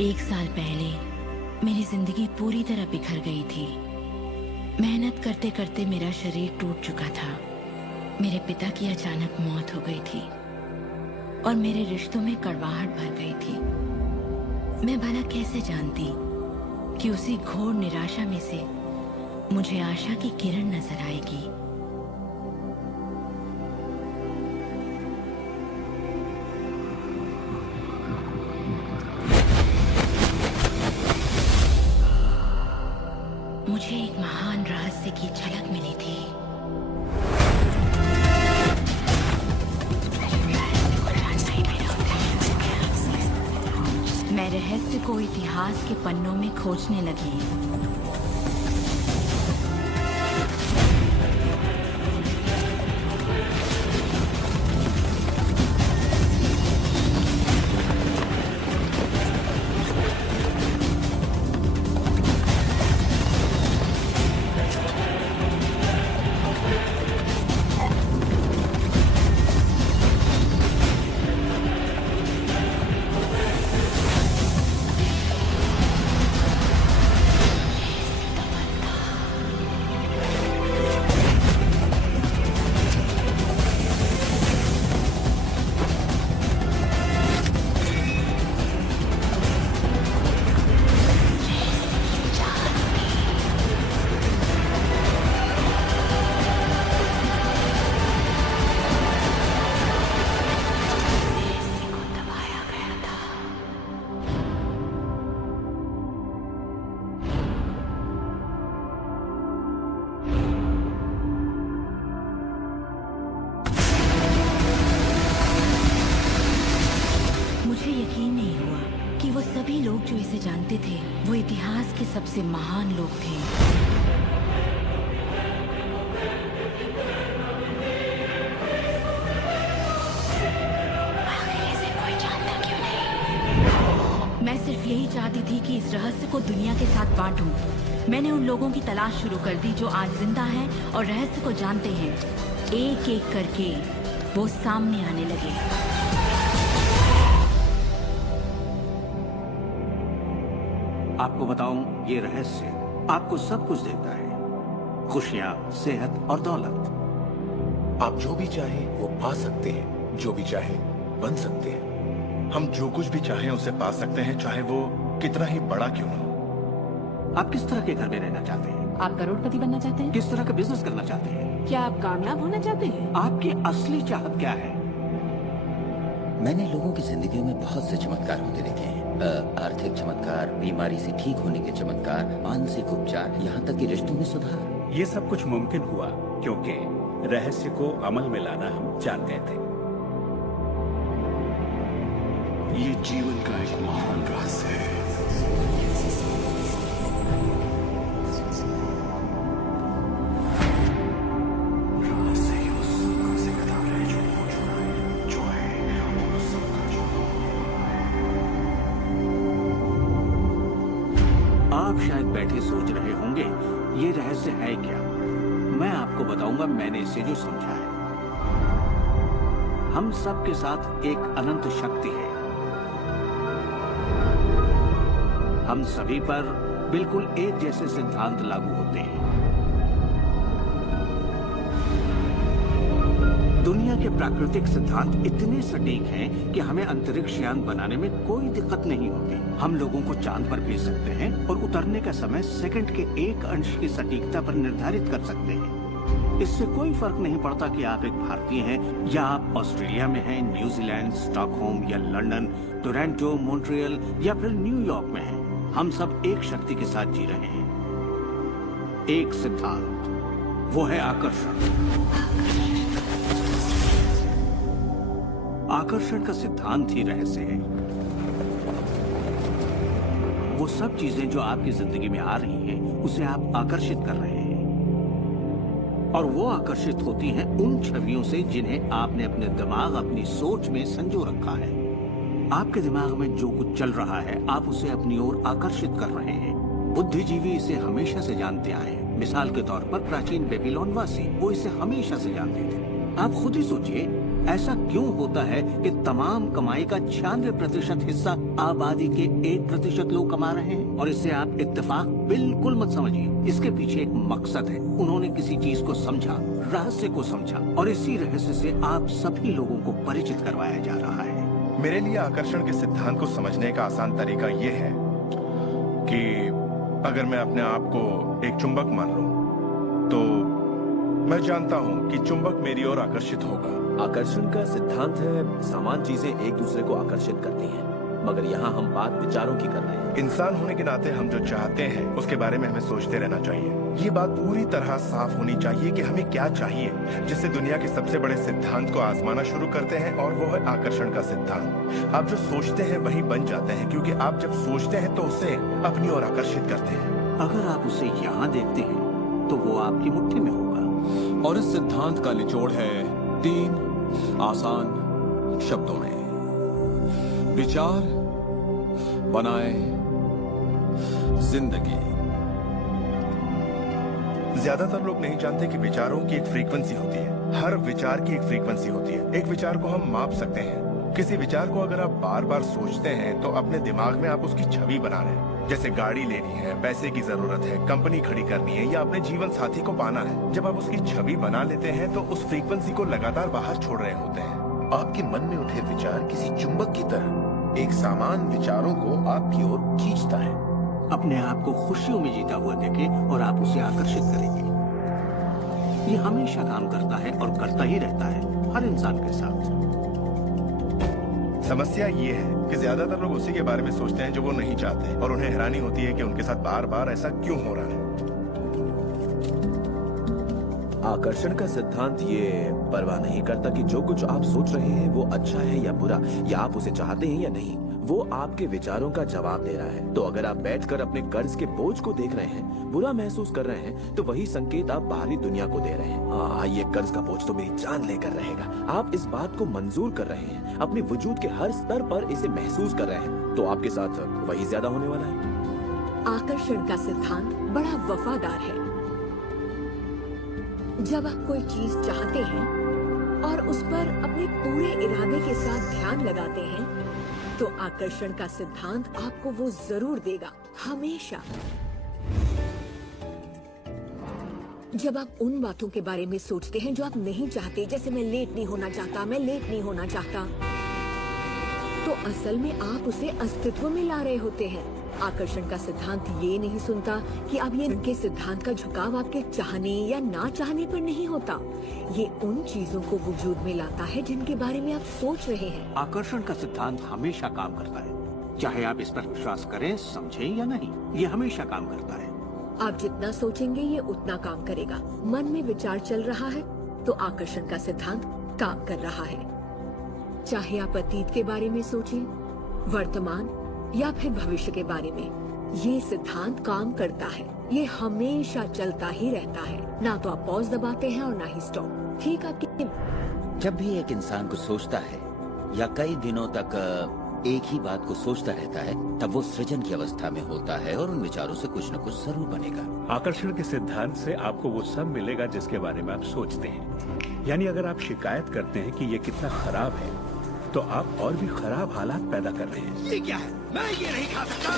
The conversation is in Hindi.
एक साल पहले मेरी जिंदगी पूरी तरह बिखर गई थी। मेहनत करते करते मेरा शरीर टूट चुका था। मेरे पिता की अचानक मौत हो गई थी और मेरे रिश्तों में कड़वाहट भर गई थी। मैं भला कैसे जानती कि उसी घोर निराशा में से मुझे आशा की किरण नजर आएगी। मुझे एक महान रहस्य की झलक मिली थी। मैं रहस्य को इतिहास के पन्नों में खोजने लगी। सभी लोग जो इसे जानते थे वो इतिहास के सबसे महान लोग थे। आखिर इसे कोई जानता क्यों नहीं? मैं सिर्फ यही चाहती थी कि इस रहस्य को दुनिया के साथ बांटूं। मैंने उन लोगों की तलाश शुरू कर दी जो आज जिंदा हैं और रहस्य को जानते हैं। एक एक करके वो सामने आने लगे। आपको बताऊं, ये रहस्य आपको सब कुछ देता है, खुशियां, सेहत और दौलत। आप जो भी चाहे वो पा सकते हैं, जो भी चाहे बन सकते हैं। हम जो कुछ भी चाहें उसे पा सकते हैं, चाहे वो कितना ही बड़ा क्यों ना हो। आप किस तरह के घर में रहना चाहते हैं? आप करोड़पति बनना चाहते हैं? किस तरह का बिजनेस करना चाहते हैं? क्या आप कामयाब होना चाहते हैं? आपकी असली चाहत क्या है? मैंने लोगों की जिंदगी में बहुत से चमत्कार होते देखे हैं। आर्थिक चमत्कार, बीमारी से ठीक होने के चमत्कार, मानसिक उपचार, यहाँ तक कि रिश्तों में सुधार। ये सब कुछ मुमकिन हुआ क्योंकि रहस्य को अमल में लाना हम जान गए थे। ये जीवन का एक महान रहस्य है। आप शायद बैठे सोच रहे होंगे ये रहस्य है क्या। मैं आपको बताऊंगा मैंने इसे जो समझा है। हम सब के साथ एक अनंत शक्ति है। हम सभी पर बिल्कुल एक जैसे सिद्धांत लागू होते हैं। दुनिया के प्राकृतिक सिद्धांत इतने सटीक हैं कि हमें अंतरिक्ष यान बनाने में कोई दिक्कत नहीं होती। हम लोगों को चांद पर भेज सकते हैं और उतरने का समय सेकंड के 1 अंश की सटीकता पर निर्धारित कर सकते हैं। इससे कोई फर्क नहीं पड़ता कि आप एक भारतीय हैं या आप ऑस्ट्रेलिया में हैं, न्यूजीलैंड, स्टॉकहोम या लंदन, टोरंटो, मॉन्ट्रियल या फिर न्यूयॉर्क में हैं। हम सब एक शक्ति के साथ जी रहे हैं, एक सिद्धांत, वो है आकर्षण। आकर्षण का सिद्धांत ही रहस्य है। वो सब चीजें जो आपकी जिंदगी में आ रही हैं, उसे आप आकर्षित कर रहे हैं और वो आकर्षित होती हैं उन छवियों से जिन्हें आपने अपने दिमाग, अपनी सोच में संजो रखा है। आपके दिमाग में जो कुछ चल रहा है, आप उसे अपनी ओर आकर्षित कर रहे हैं। बुद्धिजीवी इसे हमेशा से जानते आए हैं। मिसाल के तौर पर प्राचीन बेबीलोन वासी, वो इसे हमेशा से जानते थे। आप खुद ही सोचिए, ऐसा क्यों होता है कि तमाम कमाई का 96% हिस्सा आबादी के 1% लोग कमा रहे हैं? और इससे आप इत्तेफाक बिल्कुल मत समझिए, इसके पीछे एक मकसद है। उन्होंने किसी चीज को समझा, रहस्य को समझा, और इसी रहस्य से आप सभी लोगों को परिचित करवाया जा रहा है। मेरे लिए आकर्षण के सिद्धांत को समझने का आसान तरीका ये है कि अगर मैं अपने आप को एक चुंबक मान लूं, तो मैं जानता हूं कि चुंबक मेरी ओर आकर्षित होगा। आकर्षण का सिद्धांत है समान चीजें एक दूसरे को आकर्षित करती हैं, मगर यहाँ हम बात विचारों की कर रहे हैं। इंसान होने के नाते हम जो चाहते हैं उसके बारे में हमें सोचते रहना चाहिए। ये बात पूरी तरह साफ होनी चाहिए कि हमें क्या चाहिए, जिससे दुनिया के सबसे बड़े सिद्धांत को आजमाना शुरू करते हैं, और वो है आकर्षण का सिद्धांत। आप जो सोचते हैं वही बन जाते हैं, क्योंकि आप जब सोचते हैं तो उसे अपनी ओर आकर्षित करते हैं। अगर आप उसे यहाँ देखते हैं तो वो आपकी मुट्ठी में होगा। और इस सिद्धांत का निचोड़ है 3 आसान शब्दों में: विचार बनाए जिंदगी। ज्यादातर लोग नहीं जानते कि विचारों की एक फ्रीक्वेंसी होती है। हर विचार की एक फ्रीक्वेंसी होती है। एक विचार को हम माप सकते हैं। किसी विचार को अगर आप बार बार सोचते हैं तो अपने दिमाग में आप उसकी छवि बना रहे हैं। जैसे गाड़ी लेनी है, पैसे की जरूरत है, कंपनी खड़ी करनी है, या अपने जीवन साथी को पाना है। जब आप उसकी छवि बना लेते हैं तो उस फ्रीक्वेंसी को लगातार बाहर छोड़ रहे होते हैं। आपके मन में उठे विचार किसी चुंबक की तरह एक सामान विचारों को आपकी ओर खींचता है। अपने आप को खुशियों में जीता हुआ देखें और आप उसे आकर्षित करेंगे। ये हमेशा काम करता है और करता ही रहता है, हर इंसान के साथ। समस्या ये है कि ज्यादातर लोग उसी के बारे में सोचते हैं जो वो नहीं चाहते, और उन्हें हैरानी होती है कि उनके साथ बार बार ऐसा क्यों हो रहा है। आकर्षण का सिद्धांत ये परवाह नहीं करता कि जो कुछ आप सोच रहे हैं वो अच्छा है या बुरा, या आप उसे चाहते हैं या नहीं। वो आपके विचारों का जवाब दे रहा है। तो अगर आप बैठकर अपने कर्ज के बोझ को देख रहे हैं, बुरा महसूस कर रहे हैं, तो वही संकेत आप बाहरी दुनिया को दे रहे हैं। ये कर्ज का बोझ तो मेरी जान लेकर रहेगा। आप इस बात को मंजूर कर रहे हैं, अपने वजूद के हर स्तर पर इसे महसूस कर रहे हैं, तो आपके साथ वही ज्यादा होने वाला है। आकर्षण का सिद्धांत बड़ा वफादार है। जब आप कोई चीज चाहते हैं और उस पर अपने पूरे इरादे के साथ ध्यान लगाते हैं, तो आकर्षण का सिद्धांत आपको वो जरूर देगा, हमेशा। जब आप उन बातों के बारे में सोचते हैं जो आप नहीं चाहते, जैसे मैं लेट नहीं होना चाहता, मैं लेट नहीं होना चाहता, तो असल में आप उसे अस्तित्व में ला रहे होते हैं। आकर्षण का सिद्धांत ये नहीं सुनता कि अब ये उनके सिद्धांत का झुकाव आपके चाहने या ना चाहने पर नहीं होता। ये उन चीजों को वजूद में लाता है जिनके बारे में आप सोच रहे हैं। आकर्षण का सिद्धांत हमेशा काम करता है, चाहे आप इस पर विश्वास करें, समझें या नहीं। ये हमेशा काम करता है। आप जितना सोचेंगे ये उतना काम करेगा। मन में विचार चल रहा है तो आकर्षण का सिद्धांत काम कर रहा है। चाहे आप अतीत के बारे में सोचें, वर्तमान या फिर भविष्य के बारे में, ये सिद्धांत काम करता है। ये हमेशा चलता ही रहता है। ना तो आप पॉज दबाते हैं और ना ही स्टॉप। ठीक आपकी। जब भी एक इंसान को सोचता है या कई दिनों तक एक ही बात को सोचता रहता है, तब वो सृजन की अवस्था में होता है और उन विचारों से कुछ न कुछ जरूर बनेगा। आकर्षण के सिद्धांत से आपको वो सब मिलेगा जिसके बारे में आप सोचते हैं। यानी अगर आप शिकायत करते हैं कि ये कितना खराब है, तो आप और भी खराब हालात पैदा कर रहे हैं। ये क्या है? मैं ये नहीं खा सकता।